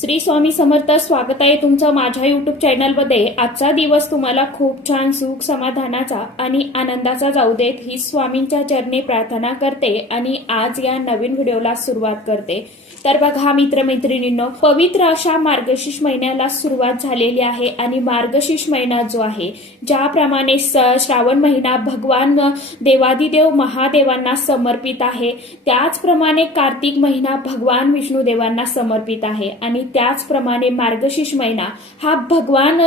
श्री स्वामी समर्थ स्वागत आहे तुमचं माझ्या युट्यूब चॅनलमध्ये आजचा दिवस तुम्हाला खूप छान सुख समाधानाचा आणि आनंदाचा जाऊ देत ही स्वामींच्या चरणी प्रार्थना करते आणि आज या नवीन व्हिडिओला सुरुवात करते. तर बघा मित्रमैत्रिणींनो पवित्र अशा मार्गशीर्ष महिन्याला सुरुवात झालेली आहे आणि मार्गशीर्ष महिना जो आहे ज्याप्रमाणे स- श्रावण महिना भगवान देवादिदेव महादेवांना समर्पित आहे त्याचप्रमाणे कार्तिक महिना भगवान विष्णू देवांना समर्पित आहे. आणि त्याचप्रमाणे मार्गशीर्ष महिना हा भगवान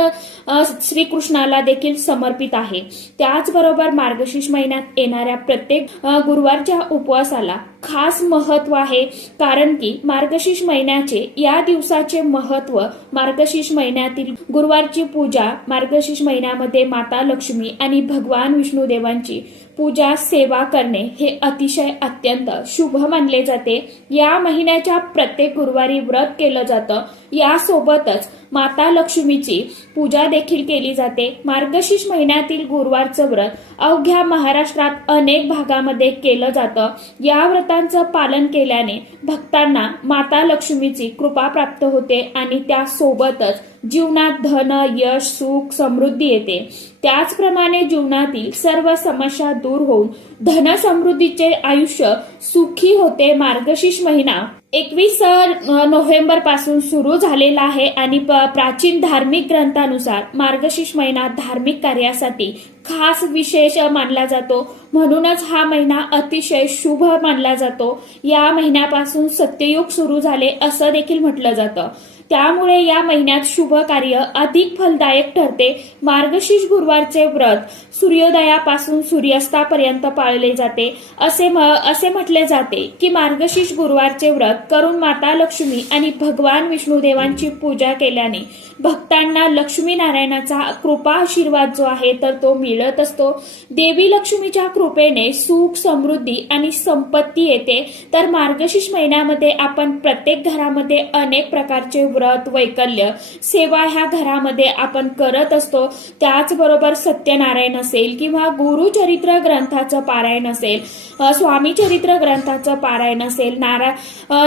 श्रीकृष्णाला देखील समर्पित आहे. त्याचबरोबर मार्गशीर्ष महिन्यात येणाऱ्या प्रत्येक गुरुवारच्या उपवासाला खास महत्त्व आहे. कारण की मार्गशीर्ष महिन्याचे या दिवसाचे महत्त्व मार्गशीर्ष महिन्यातील गुरुवारची पूजा मार्गशीर्ष महिन्यामध्ये माता लक्ष्मी आणि भगवान विष्णुदेवांची पूजा सेवा करणे हे अतिशय अत्यंत शुभ मानले जाते. या महिन्याच्या प्रत्येक गुरुवारी व्रत केलं जातं. यासोबतच माता लक्ष्मीची पूजा देखील केली जाते. मार्गशीर्ष महिन्यातील गुरुवारचं व्रत अवघ्या महाराष्ट्रात अनेक भागामध्ये केलं जातं. या व्रत व्रतांचं पालन केल्याने भक्तांना माता लक्ष्मीची कृपा प्राप्त होते आणि त्यासोबतच जीवनात धन यश सुख समृद्धी येते. त्याचप्रमाणे जीवनातील सर्व समस्या दूर होऊन धन समृद्धीचे आयुष्य सुखी होते मार्गशीर्ष महिना एकवीस नोव्हेंबरपासून सुरू झालेला आहे आणि प- प्राचीन धार्मिक ग्रंथानुसार मार्गशीर्ष महिना धार्मिक कार्यासाठी खास विशेष मानला जातो. म्हणूनच हा महिना अतिशय शुभ मानला जातो. या महिन्यापासून सत्ययुग सुरू झाले असं देखील म्हटलं जातं. त्यामुळे या महिन्यात शुभ कार्य अधिक फलदायक ठरते. मार्गशीर्ष गुरुवारचे व्रत सूर्योदयापासून सूर्यास्तापर्यंत पाळले जाते. असे म- असे म्हटले जाते की मार्गशीर्ष गुरुवारचे व्रत करून माता लक्ष्मी आणि भगवान विष्णुदेवांची पूजा केल्याने भक्तांना लक्ष्मी नारायणाचा कृपा आशीर्वाद जो आहे तर तो मिळत असतो. देवी लक्ष्मीच्या कृपेने सुख समृद्धी आणि संपत्ती येते. तर मार्गशीर्ष महिन्यामध्ये आपण प्रत्येक घरामध्ये अनेक प्रकारचे व्रत वैकल्य सेवा ह्या घरामध्ये आपण करत असतो. त्याचबरोबर सत्यनारायण असेल किंवा गुरुचरित्र ग्रंथाचं पारायण असेल स्वामी चरित्र ग्रंथाचं पारायण असेल नारा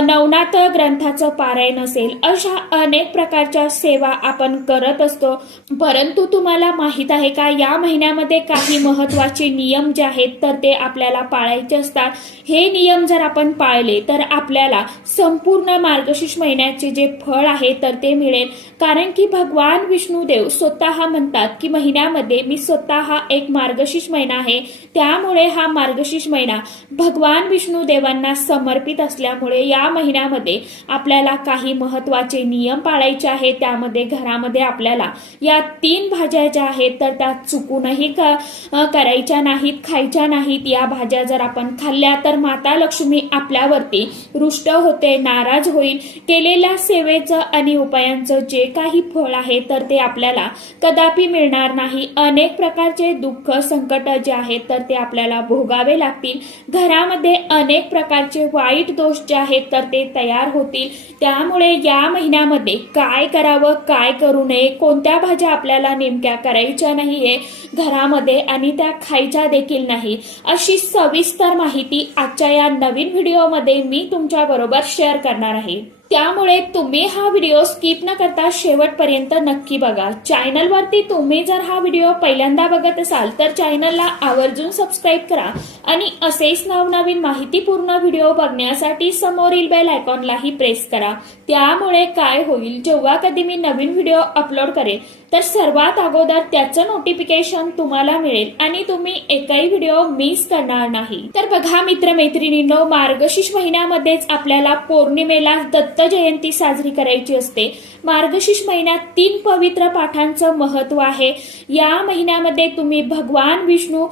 नवनाथ ग्रंथाचं पारायण असेल अशा अनेक प्रकारच्या सेवा आपण करत असतो. परंतु तुम्हाला माहीत आहे का या महिन्यामध्ये काही महत्त्वाचे नियम जे आहेत तर ते आपल्याला पाळायचे असतात. हे नियम जर आपण पाळले तर आपल्याला संपूर्ण मार्गशीर्ष महिन्याचे जे फळ आहे आहे तर ते मिळेल. कारण की भगवान विष्णुदेव स्वतः म्हणतात की महिन्यामध्ये मी स्वतः एक मार्गशीर्ष महिना आहे. त्यामुळे हा मार्गशीर्ष महिना भगवान विष्णुदेवांना समर्पित असल्यामुळे या महिन्यामध्ये आपल्याला काही महत्त्वाचे नियम पाळायचे आहेत. त्यामध्ये घरामध्ये आपल्याला या तीन भाज्या ज्या आहेत तर त्या चुकूनही क- करायच्या नाहीत खायच्या नाहीत. या भाज्या जर आपण खाल्ल्या तर माता लक्ष्मी आपल्यावरती रुष्ट होते नाराज होईल. केलेल्या सेवेचं आणि उपायांचं जे काही फळ आहे तर ते आपल्याला कदापि मिळणार नाही. अनेक प्रकारचे दुःख संकट जे आहेत तर ते आपल्याला भोगावे लागतील. घरामध्ये अनेक प्रकारचे वाईट दोष जे आहेत तर ते तयार होतील. त्यामुळे या महिन्यामध्ये काय करावं काय करू नये कोणत्या भाज्या आपल्याला नेमक्या करायच्या नाहीये घरामध्ये आणि त्या खायच्या देखील नाही अशी सविस्तर माहिती आजच्या या नवीन व्हिडिओमध्ये मी तुमच्याबरोबर शेअर करणार आहे. त्यामुळे तुम्ही हा व्हिडिओ स्किप न करता शेवटपर्यंत नक्की बघा. चॅनलवरती तुम्ही जर हा व्हिडिओ पहिल्यांदा बघत असाल तर चॅनलला आवर्जून सबस्क्राईब करा आणि असेच नवनवीन माहितीपूर्ण व्हिडिओ बघण्यासाठी समोरील बेल आयकॉनलाही प्रेस करा. त्यामुळे काय होईल जेव्हा कधी मी नवीन व्हिडिओ अपलोड करेन तर सर्वात अगोदर त्याचं नोटिफिकेशन तुम्हाला मिळेल आणि तुम्ही एकही व्हिडिओ मिस करणार नाही. तर बघा मित्र मैत्रिणींनो मार्गशीर्ष महिन्यामध्येच आपल्याला पौर्णिमेला दत्त जयंती साजरी करायची असते. मार्गशीर्ष महिन्यात तीन पवित्र पाठांचं महत्त्व आहे. या महिन्यामध्ये तुम्ही भगवान विष्णू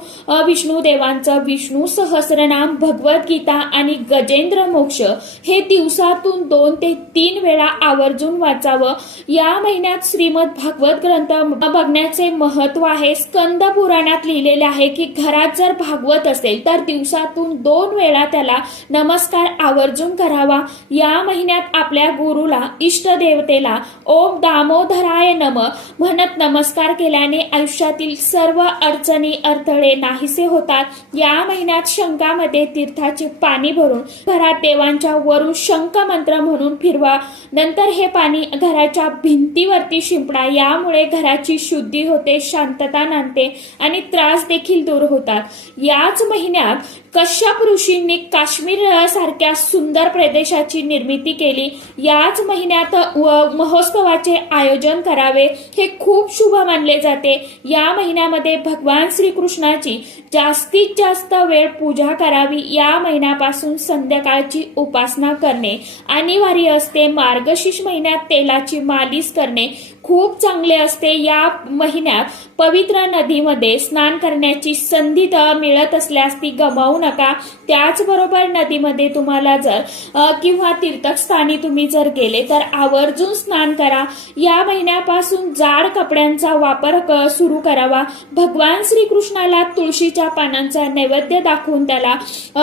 विष्णू देवांचं विष्णू सहस्रनाम भगवद्गीता आणि गजेंद्र मोक्ष हे दिवसातून दोन ते तीन वेळा आवर्जून वाचावं. या महिन्यात श्रीमद भागवत ग्रंथ बघण्याचे महत्त्व आहे. स्कंद पुराणात लिहिलेले आहे की घरात जर भागवत असेल तर दिवसातून दोन वेळा त्याला नमस्कार आवर्जून करावा. या महिन्यात आपल्या गुरुला इष्ट देवतेला ओम दामोदराय नम म्हणत नमस्कार केल्याने आयुष्यातील सर्व अडचणी अडथळे नाहीसे होतात. या महिन्यात शंकामध्ये तीर्थाचे पाणी भरून घरात देवांच्या वरून शंख मंत्र म्हणून फिरवा. नंतर हे पाणी घराच्या भिंतीवरती शिंपडा. यामुळे घराची शुद्धी होते शांतता नांदते आणि त्रास देखील दूर होतात. याच महिन्यात कश्यप ऋषींनी काश्मीर सारख्या सुंदर प्रदेशाची निर्मिती केली. याच महिन्यात व महोत्सवाचे आयोजन करावे हे खूप शुभ मानले जाते. या महिन्यामध्ये भगवान श्रीकृष्णाची जास्तीत जास्त वेळ पूजा करावी. या महिन्यापासून संध्याकाळची उपासना करणे. अनिवार्य असते मार्गशीर्ष महिन्यात तेलाची मालिश करणे खूप चांगले असते. या महिन्यात पवित्र नदीमध्ये स्नान करण्याची संधी मिळत असल्यास ती गमावून नका. त्याचबरोबर नदीमध्ये तुम्हाला जर किंवा तीर्थस्थानी तुम्ही जर गेले तर आवर्जून स्नान करा. या महिन्यापासून जाड कपड्यांचा वापर सुरू करावा. भगवान श्रीकृष्णाला तुळशीच्या पानांचा नैवेद्य दाखवून त्याला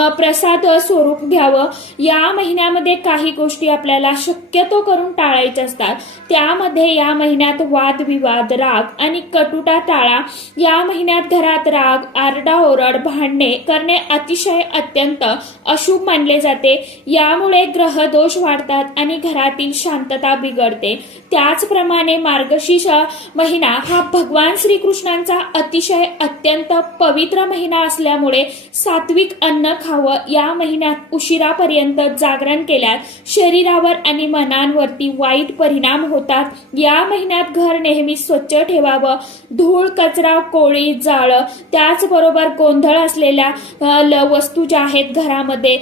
प्रसाद स्वरूप घ्यावं. या महिन्यामध्ये काही गोष्टी आपल्याला शक्यतो करून टाळायच्या असतात. त्यामध्ये या महिन्यात वादविवाद राग आणि कटुटा टाळा. या महिन्यात घरात राग आरडाओरड भांडणे करणे अतिशय अत्यंत अशुभ मानले जाते. यामुळे ग्रह दोष वाढतात आणि घरातील शांतता बिघडते. त्याचप्रमाणे मार्गशीर्ष महिना हा भगवान श्रीकृष्णांचा अतिशय अत्यंत पवित्र महिना असल्यामुळे सात्विक अन्न खावं या महिन्यात उशिरापर्यंत जागरण केल्यास शरीरावर आणि मनांवरती वाईट परिणाम होतात. या महिन्यात घर नेहमी स्वच्छ ठेवावं. धूळ कचरा कोळी जाळं त्याचबरोबर गोंधळ असलेल्या वस्तू ज्या आहेत घरामध्ये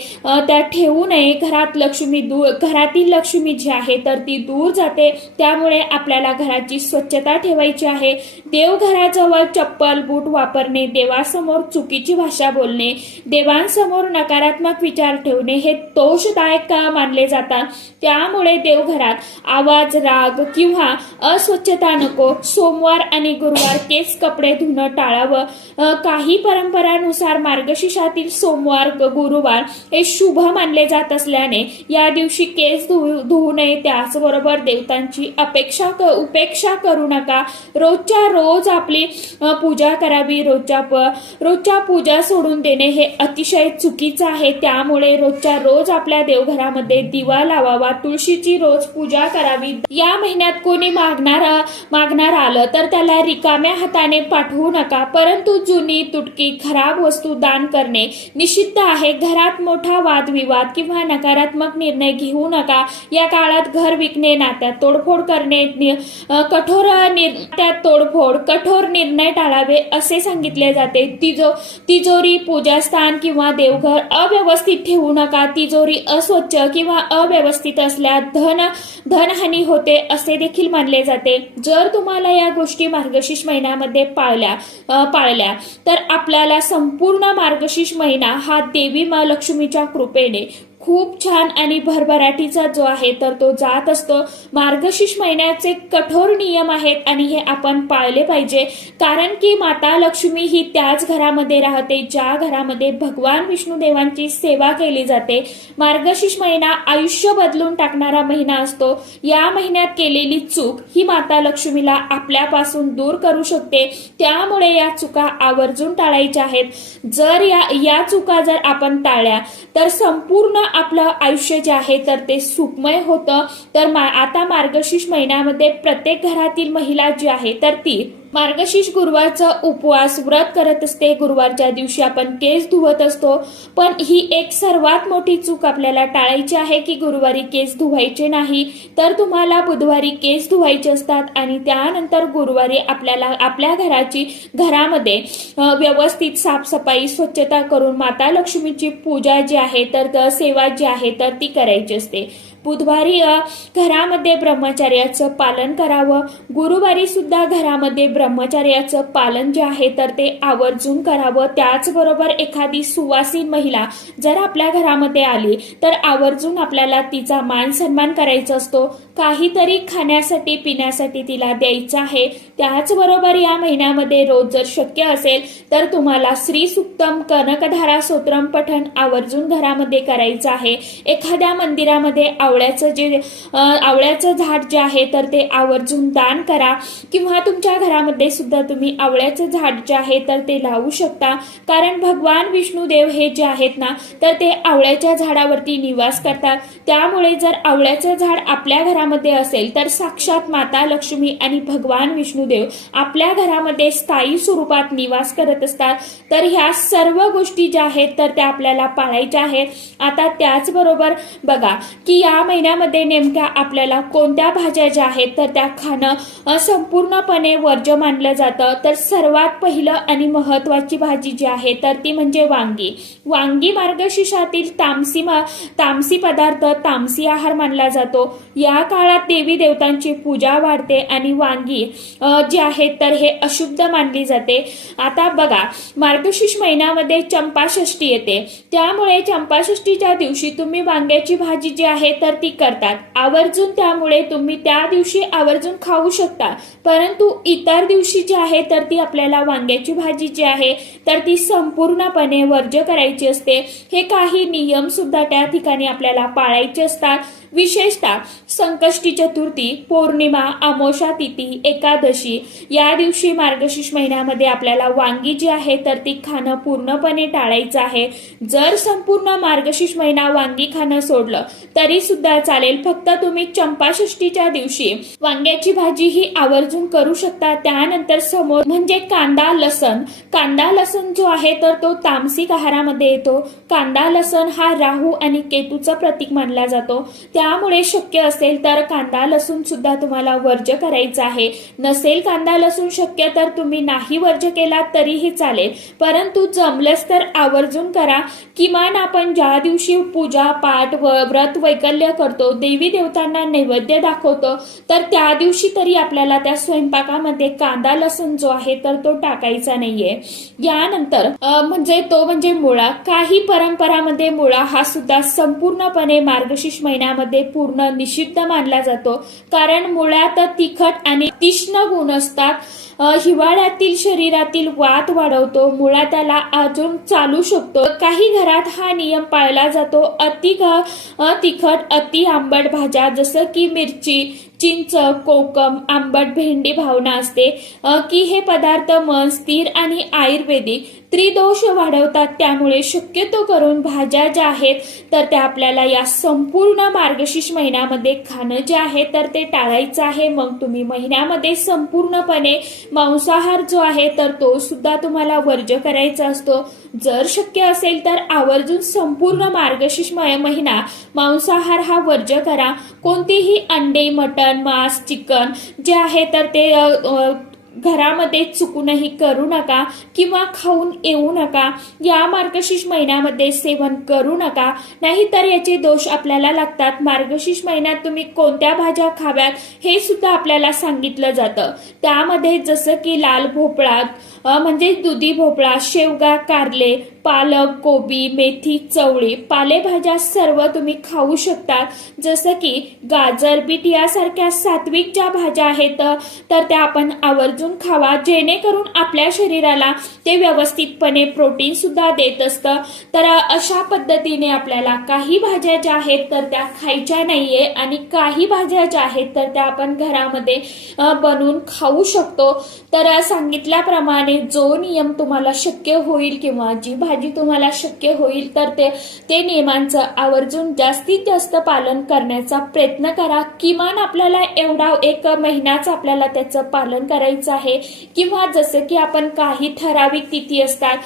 त्या ठेवू नये. घरात लक्ष्मी दूर घरातील लक्ष्मी जी आहे तर ती दूर जाते. त्यामुळे आपल्याला घराची स्वच्छता ठेवायची आहे. देवघराजवळ चप्पल बूट वापरणे देवासमोर चुकीची भाषा बोलणे देवांसमोर नकारात्मक विचार ठेवणे हे दोषदायक का मानले जातात? त्यामुळे देवघरात आवाज राग किंवा अस्वच्छता नको. सोमवार आणि गुरुवार केस कपडे धुणं टाळावं. काही परंपरानुसार मार्गशीर्षातील सोमवार गुरुवार हे शुभ मानले जात असल्याने या दिवशी केस धुवू धुवू नये त्याचबरोबर देवतांची अपेक्षा क- उपेक्षा करू नका. रोजच्या रोज आपली पूजा करावी. रोजच्या प- रोजच्या पूजा सोडून देणे हे अतिशय चुकीचं आहे. त्यामुळे रोजच्या रोज आपल्या देवघरामध्ये दिवा लावावा. तुळशीची रोज पूजा करावी. या महिन्यात कोणी मागणार मागणार आलं तर त्याला रिकाम्या हाताने पाठवू नका. परंतु जुनी तुटकी खराब वस्तू दान करणे निषिद्ध आहे. घरात मोठा वादविवाद किंवा नकारात्मक निर्णय घेऊ नका. या काळात घर विकणे नात्यात तोडफोड करणे कठोर नात्यात तोडफोड कठोर निर्णय टाळावे असे सांगितले जाते. तिजो तिजोरी पूजास्थान किंवा देवघर अव्यवस्थित ठेवू नका. तिजोरी अस्वच्छ किंवा अव्यवस्थित असल्यास धन धनहानी होते असे देखील मानले जाते. जर तुम्हाला या गोष्टी मार्गशीर्ष महिन्यामध्ये पाळल्या पाळल्या तर आपल्याला संपूर्ण मार्गशीर्ष महिना हा देवी मा लक्ष्मीच्या कृपेने खूप छान आणि भरभराटीचा जो आहे तर तो जात असतो. मार्गशीर्ष महिन्याचे कठोर नियम आहेत आणि हे आपण पाळले पाहिजे. कारण की माता लक्ष्मी ही त्याच घरामध्ये राहते ज्या घरामध्ये भगवान विष्णुदेवांची सेवा केली जाते. मार्गशीर्ष महिना आयुष्य बदलून टाकणारा महिना असतो. या महिन्यात केलेली चूक ही माता लक्ष्मीला आपल्यापासून दूर करू शकते. त्यामुळे या चुका आवर्जून टाळायच्या आहेत. जर या या चुका जर आपण टाळल्या तर संपूर्ण आपलं आयुष्य जे आहे तर ते सुखमय होतं. तर मा आता मार्गशीर्ष महिन्यामध्ये प्रत्येक घरातील महिला जी आहे तर ती मार्गशीर्ष गुरुवारचा उपवास व्रत करत असते. गुरुवारच्या दिवशी आपण केस धुवत असतो. पण ही एक सर्वात मोठी चूक आपल्याला टाळायची आहे की गुरुवारी केस धुवायचे नाही. तर तुम्हाला बुधवारी केस धुवायचे असतात आणि त्यानंतर गुरुवारी आपल्याला आपल्या घराची घरामध्ये व्यवस्थित साफसफाई स्वच्छता करून माता लक्ष्मीची पूजा जी आहे तर सेवा जी आहे तर ती करायची असते. बुधवारी घरामध्ये ब्रह्मचर्याचं पालन करावं. गुरुवारी सुद्धा घरामध्ये ब्रह्मचर्याचं पालन जे आहे तर ते आवर्जून करावं. त्याचबरोबर एखादी सुवासीन महिला जर आपल्या घरामध्ये आली तर आवर्जून आपल्याला तिचा मान सन्मान करायचा असतो. काहीतरी खाण्यासाठी पिण्यासाठी तिला द्यायचं आहे. त्याचबरोबर या महिन्यामध्ये रोज जर शक्य असेल तर तुम्हाला श्री सुक्तम कनकधारा सोत्रम पठण आवर्जून घरामध्ये करायचं आहे. एखाद्या मंदिरामध्ये आवळ्याचं जे आवळ्याचं झाड जे आहे तर ते आवर्जून दान करा. किंवा तुमच्या घरामध्ये सुद्धा तुम्ही आवळ्याचं झाड जे आहे तर ते लावू शकता. कारण भगवान विष्णुदेव हे जे आहेत ना तर ते आवळ्याच्या झाडावरती निवास करतात. त्यामुळे जर आवळ्याचं झाड आपल्या घरामध्ये असेल तर साक्षात माता लक्ष्मी आणि भगवान विष्णुदेव आपल्या घरामध्ये स्थायी स्वरूपात निवास करत असतात. तर ह्या सर्व गोष्टी ज्या आहेत तर त्या आपल्याला पाळायच्या आहेत. आता त्याचबरोबर बघा की या महिन्यामध्ये नेमक्या आपल्याला कोणत्या भाज्या ज्या आहेत तर त्या खाणं संपूर्णपणे वर्ज्य मानलं जातं. तर सर्वात पहिलं आणि महत्वाची भाजी जी आहे तर ती म्हणजे वांगी. वांगी मार्गशीर्षातील तामसी मा- तामसी पदार्थ तामसी आहार मानला जातो. या काळात देवी देवतांची पूजा वाढते आणि वांगी जे जी आहेत तर हे अशुद्ध मानली जाते. आता बघा मार्गशीर्ष महिन्यामध्ये चंपाषष्ठी येते. त्यामुळे चंपाषष्ठीच्या दिवशी तुम्ही वांग्याची भाजी जी आहे तर ती करतात. आवर्जून त्यामुळे तुम्ही त्या दिवशी आवर्जून खाऊ शकता. परंतु इतर दिवशी जी आहे तर ती आपल्याला वांग्याची भाजी जी आहे तर ती संपूर्णपणे वर्ज्य करायची असते. हे काही नियम सुद्धा त्या ठिकाणी आपल्याला पाळायचे असतात. विशेषतः संकष्टी चतुर्थी पौर्णिमा अमोशा तिथी एकादशी या दिवशी मार्गशीर्ष महिन्यामध्ये आपल्याला वांगी जी आहे तर ती खाणं पूर्णपणे टाळायचं आहे. जर संपूर्ण मार्गशीर्ष महिना वांगी खाणं सोडलं तरी सुद्धा चालेल. फक्त तुम्ही चंपाषष्टीच्या दिवशी वांग्याची भाजी ही आवर्जून करू शकता. त्यानंतर समोर म्हणजे कांदा लसण. कांदा लसण जो आहे तर तो तामसिक आहारामध्ये येतो. कांदा लसण हा राहू आणि केतूचं प्रतीक मानला जातो. त्यामुळे शक्य असेल तर कांदा लसूण सुद्धा तुम्हाला वर्ज करायचं आहे. नसेल कांदा लसूण शक्य तर तुम्ही नाही वर्ज केला तरीही चालेल. परंतु जमलंच तर आवर्जून करा. किमान आपण ज्या दिवशी पूजा पाठ व व्रत वैकल्य करतो देवी देवतांना नैवेद्य दाखवतो तर त्या दिवशी तरी आपल्याला त्या स्वयंपाकामध्ये कांदा लसूण जो आहे तर तो टाकायचा नाहीये. यानंतर म्हणजे तो म्हणजे मुळा. काही परंपरामध्ये मुळा हा सुद्धा संपूर्णपणे मार्गशीर्ष महिन्यामध्ये पूर्ण निषिद्ध मानला जातो. कारण मुळात तिखट आणि तीक्ष्ण गुण असतात. हिवाळ्यातील शरीरातील वात वाढवतो. मुळा त्याला अजून चालू शकतो. काही घरात हा नियम पाळला जातो. अति तिखट अति आंबट भाज्या जसं की मिरची चिंच कोकम आंबट भेंडी भावना असते. की हे पदार्थ मन स्थिर आणि आयुर्वेदिक. त्रिदोष वाढवतात त्यामुळे शक्यतो करून भाज्या ज्या आहेत तर त्या आपल्याला या संपूर्ण मार्गशीर्ष महिन्यामध्ये खाणं जे आहे तर ते टाळायचं आहे. मग तुम्ही महिन्यामध्ये संपूर्णपणे मांसाहार जो आहे तर तो सुद्धा तुम्हाला वर्ज करायचा असतो. जर शक्य असेल तर आवर्जून संपूर्ण मार्गशीर्ष महिना मांसाहार हा वर्ज करा. कोणतीही अंडे मटण मांस चिकन जे आहे तर ते घरामध्ये चुकूनही करू नका किंवा खाऊन येऊ नका. या मार्गशीर्ष महिन्यामध्ये सेवन करू नका. नाहीतर याचे दोष आपल्याला लागतात. मार्गशीर्ष महिन्यात तुम्ही कोणत्या भाज्या खाव्यात हे सुद्धा आपल्याला सांगितलं जातं. त्यामध्ये जसं की लाल भोपळा म्हणजे दुधी भोपळा शेवगा कारले पालक कोबी मेथी चवळी पालेभाज्या सर्व तुम्ही खाऊ शकतात. जसं की गाजर बीट यासारख्या सात्विक ज्या भाज्या आहेत तर त्या आपण आवर्जून खावा. जेणेकरून आपल्या शरीराला ते व्यवस्थितपणे प्रोटीन सुद्धा देत असतं. तर अशा पद्धतीने आपल्याला काही भाज्या ज्या आहेत तर त्या खायच्या नाहीये आणि काही भाज्या ज्या आहेत तर त्या आपण घरामध्ये बनवून खाऊ शकतो. तर सांगितल्याप्रमाणे जो नियम तुम्हाला शक्य होईल किंवा जी भाजी तुम्हाला शक्य होईल तर ते ते नियमांचं आवर्जून जास्तीत जास्त पालन करण्याचा प्रयत्न करा. किमान आपल्याला एवढा एक महिनाच आपल्याला त्याचं पालन करायचं आहे. किंवा जसं की आपण काही ठराविक तिथी असतात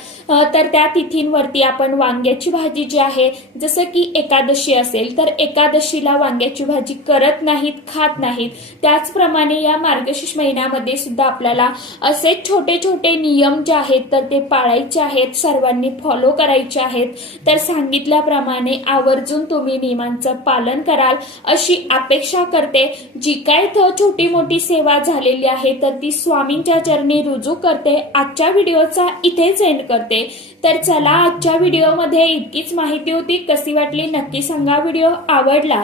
तर त्या तिथींवरती आपण वांग्याची भाजी जी आहे जसं की एकादशी असेल तर एकादशीला वांग्याची भाजी करत नाहीत खात नाहीत. त्याचप्रमाणे या मार्गशीर्ष महिन्यामध्ये सुद्धा आपल्याला असे छोटे छोटे नियम जे आहेत तर ते पाळायचे आहेत. सर्वांनी फॉलो करायचे आहेत. तर सांगितल्याप्रमाणे आवर्जून तुम्ही नियमांचं पालन कराल. अशी अपेक्षा करते. जी काय तो छोटी मोठी सेवा झालेली आहे तर ती स्वामींच्या चरणी रुजू करते. आजच्या व्हिडिओचा इथेच एंड करते. तर चला आजच्या व्हिडिओमध्ये इतकीच माहिती होती. कशी वाटली? नक्की सांगा. व्हिडिओ आवडला?